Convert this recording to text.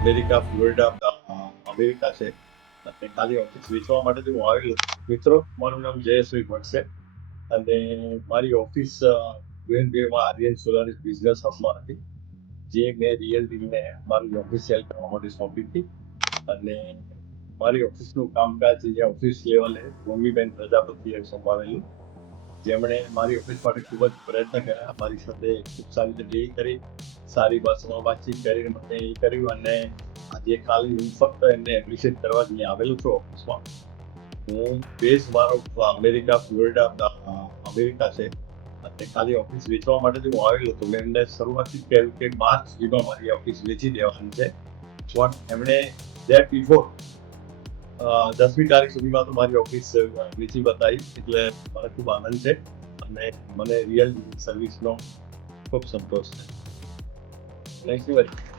America, Florida, America છે અને ખાલી ઓફિસ વેચવા માટે હું આવેલો છું. મિત્રો, મારું નામ જયેશભાઈ ભટ્ટ છે અને મારી ઓફિસ માં આર્યન સોલારિસ બિઝનેસ હબમાં હતી, જે મેં રિયલ્ટીને મારી ઓફિસ સેલ કરવા માટે સોંપી હતી. અને મારી ઓફિસનું કામકાજ જે ઓફિસ લેવલે ભૂમિબેન પ્રજાપતિએ સંભાળેલું, જેમણે મારી ઓફિસ માટે ખૂબ જ પ્રયત્ન કર્યા, મારી સાથે ખૂબ સારી રીતે ડીલ કરી, સારી ભાષામાં વાતચીત કરીને મને એ કર્યું. અને આજે ખાલી હું ફક્ત એમને એપ્રિશિએટ કરવા જ નહીં આવેલો છું ઓફિસમાં. હું બેઝ મારો અમેરિકા, ફ્લોરિડા, અમેરિકા છે અને ખાલી ઓફિસ વેચવા માટે હું આવેલો હતો. મેં એમને શરૂઆતથી જ કહ્યું કે માર્ચ સુધીમાં મારી ઓફિસ વેચી દેવાની છે. પણ એમણે ધેટ બિફોર 10મી તારીખ સુધીમાં તો મારી ઓફિસ વેચી બતાવી, એટલે મને ખૂબ આનંદ છે અને મને રિયલ સર્વિસનો ખૂબ સંતોષ છે. Thank you very much.